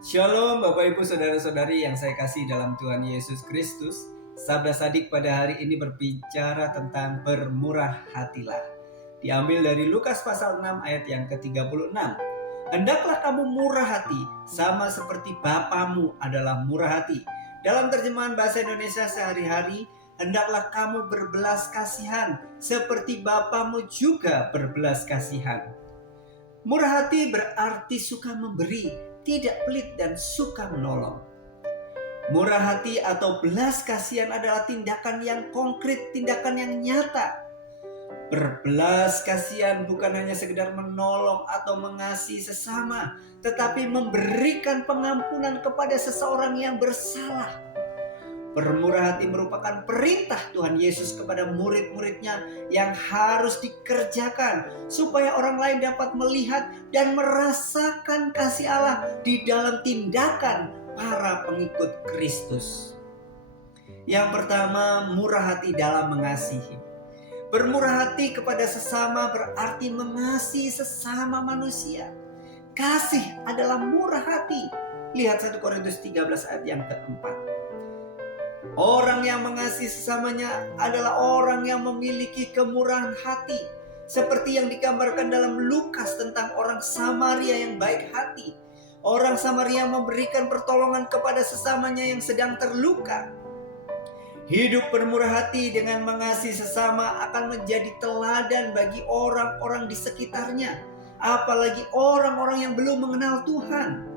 Shalom Bapak Ibu Saudara-saudari yang saya kasih dalam Tuhan Yesus Kristus. Sabda Sadik pada hari ini berbicara tentang bermurah hatilah. Diambil dari Lukas pasal 6 ayat yang ke-36. Hendaklah kamu murah hati sama seperti Bapamu adalah murah hati. Dalam terjemahan bahasa Indonesia sehari-hari, hendaklah kamu berbelas kasihan seperti Bapamu juga berbelas kasihan. Murah hati berarti suka memberi, tidak pelit dan suka menolong. Murah hati atau belas kasihan adalah tindakan yang konkret, tindakan yang nyata. Berbelas kasihan bukan hanya sekedar menolong atau mengasihi sesama, tetapi memberikan pengampunan kepada seseorang yang bersalah. Bermurah hati merupakan perintah Tuhan Yesus kepada murid-muridnya yang harus dikerjakan supaya orang lain dapat melihat dan merasakan kasih Allah di dalam tindakan para pengikut Kristus. Yang pertama, murah hati dalam mengasihi. Bermurah hati kepada sesama berarti mengasihi sesama manusia. Kasih adalah murah hati. Lihat 1 Korintus 13 ayat yang keempat. Orang yang mengasihi sesamanya adalah orang yang memiliki kemurahan hati. Seperti yang digambarkan dalam Lukas tentang orang Samaria yang baik hati. Orang Samaria memberikan pertolongan kepada sesamanya yang sedang terluka. Hidup bermurah hati dengan mengasihi sesama akan menjadi teladan bagi orang-orang di sekitarnya. Apalagi orang-orang yang belum mengenal Tuhan.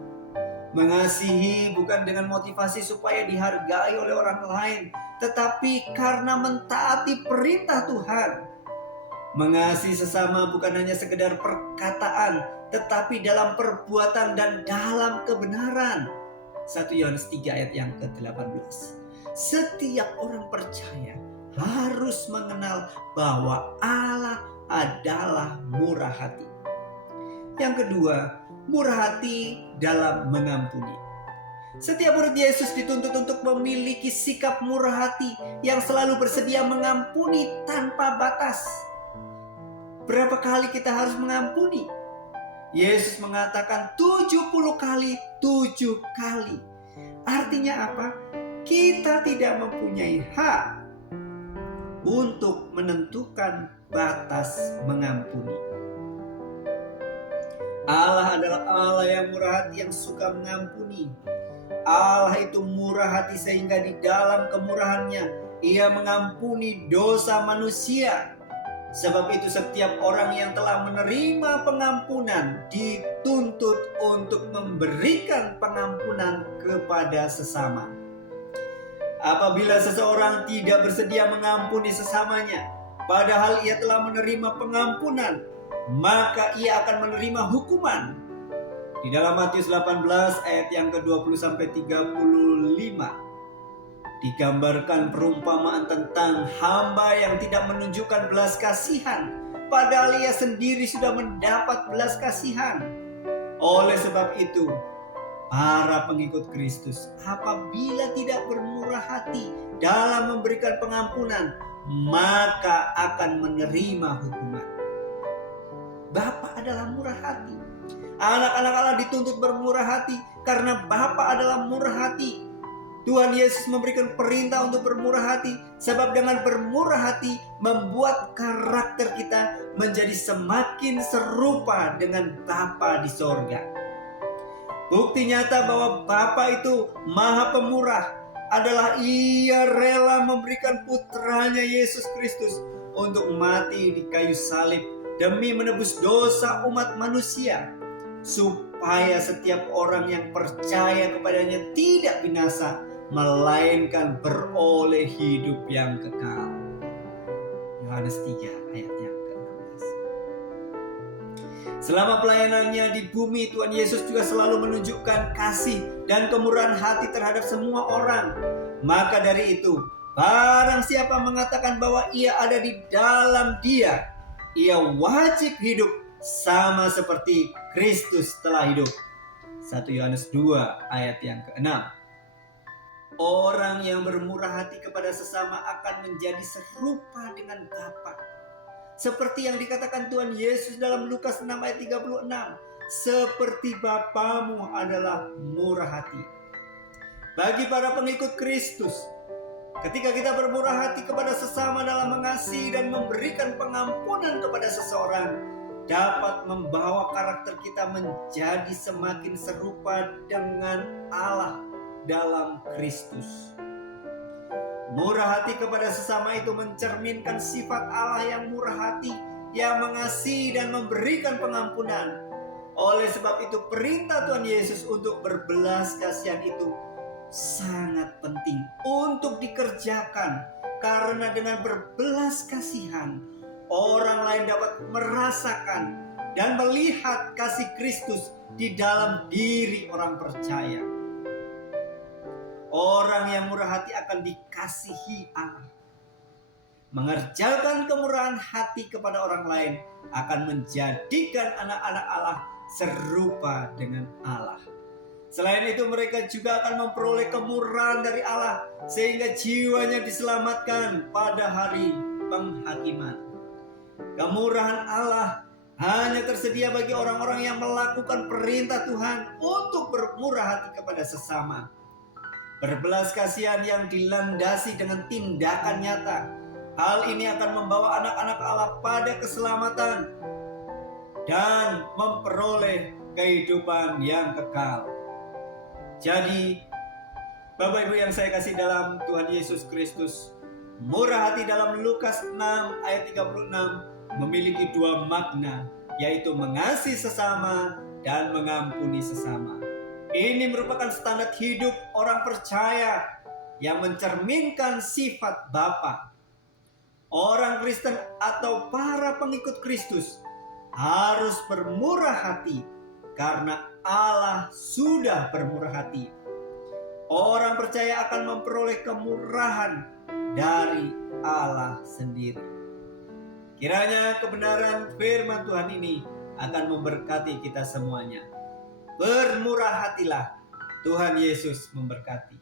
Mengasihi bukan dengan motivasi supaya dihargai oleh orang lain, tetapi karena mentaati perintah Tuhan. Mengasihi sesama bukan hanya sekedar perkataan, tetapi dalam perbuatan dan dalam kebenaran. 1 Yohanes 3 ayat yang ke-18. Setiap orang percaya harus mengenal bahwa Allah adalah murah hati. Yang kedua, murah hati dalam mengampuni. Setiap murid Yesus dituntut untuk memiliki sikap murah hati yang selalu bersedia mengampuni tanpa batas. Berapa kali kita harus mengampuni? Yesus mengatakan 70 kali 7 kali. Artinya apa? Kita tidak mempunyai hak untuk menentukan batas mengampuni. Allah adalah Allah yang murah hati yang suka mengampuni. Allah itu murah hati sehingga di dalam kemurahannya Ia mengampuni dosa manusia. Sebab itu setiap orang yang telah menerima pengampunan dituntut untuk memberikan pengampunan kepada sesama. Apabila seseorang tidak bersedia mengampuni sesamanya, padahal ia telah menerima pengampunan, maka ia akan menerima hukuman. Di dalam Matius 18 ayat yang ke-20 sampai 35 digambarkan perumpamaan tentang hamba yang tidak menunjukkan belas kasihan, padahal ia sendiri sudah mendapat belas kasihan. Oleh sebab itu, para pengikut Kristus apabila tidak bermurah hati dalam memberikan pengampunan, maka akan menerima hukuman. Bapa adalah murah hati. Anak-anak Allah dituntut bermurah hati karena Bapa adalah murah hati. Tuhan Yesus memberikan perintah untuk bermurah hati, sebab dengan bermurah hati membuat karakter kita menjadi semakin serupa dengan Bapa di sorga. Bukti nyata bahwa Bapa itu Maha Pemurah adalah Ia rela memberikan putranya Yesus Kristus untuk mati di kayu salib demi menebus dosa umat manusia, supaya setiap orang yang percaya kepadanya tidak binasa, melainkan beroleh hidup yang kekal. Yohanes 3 ayat yang ke-16. Selama pelayanannya di bumi, Tuhan Yesus juga selalu menunjukkan kasih dan kemurahan hati terhadap semua orang. Maka dari itu, barang siapa mengatakan bahwa ia ada di dalam Dia, ia wajib hidup sama seperti Kristus telah hidup. 1 Yohanes 2 ayat yang ke-6. Orang yang bermurah hati kepada sesama akan menjadi serupa dengan Bapa. Seperti yang dikatakan Tuhan Yesus dalam Lukas 6 ayat 36. seperti Bapamu adalah murah hati. Bagi para pengikut Kristus, ketika kita bermurah hati kepada sesama dalam mengasihi dan memberikan pengampunan kepada seseorang, dapat membawa karakter kita menjadi semakin serupa dengan Allah dalam Kristus. Murah hati kepada sesama itu mencerminkan sifat Allah yang murah hati, yang mengasihi dan memberikan pengampunan. Oleh sebab itu, perintah Tuhan Yesus untuk berbelas kasihan itu sangat penting untuk dikerjakan, karena dengan berbelas kasihan, orang lain dapat merasakan dan melihat kasih Kristus di dalam diri orang percaya. Orang yang murah hati akan dikasihi Allah. Mengerjakan kemurahan hati kepada orang lain akan menjadikan anak-anak Allah serupa dengan Allah. Selain itu, mereka juga akan memperoleh kemurahan dari Allah sehingga jiwanya diselamatkan pada hari penghakiman. Kemurahan Allah hanya tersedia bagi orang-orang yang melakukan perintah Tuhan untuk bermurah hati kepada sesama. Berbelas kasihan yang dilandasi dengan tindakan nyata. Hal ini akan membawa anak-anak Allah pada keselamatan dan memperoleh kehidupan yang kekal. Jadi, Bapak Ibu yang saya kasih dalam Tuhan Yesus Kristus, murah hati dalam Lukas 6 ayat 36 memiliki dua makna, yaitu mengasihi sesama dan mengampuni sesama. Ini merupakan standar hidup orang percaya yang mencerminkan sifat Bapa. Orang Kristen atau para pengikut Kristus harus bermurah hati karena Allah sudah bermurah hati. Orang percaya akan memperoleh kemurahan dari Allah sendiri. Kiranya kebenaran firman Tuhan ini akan memberkati kita semuanya. Bermurah hatilah, Tuhan Yesus memberkati.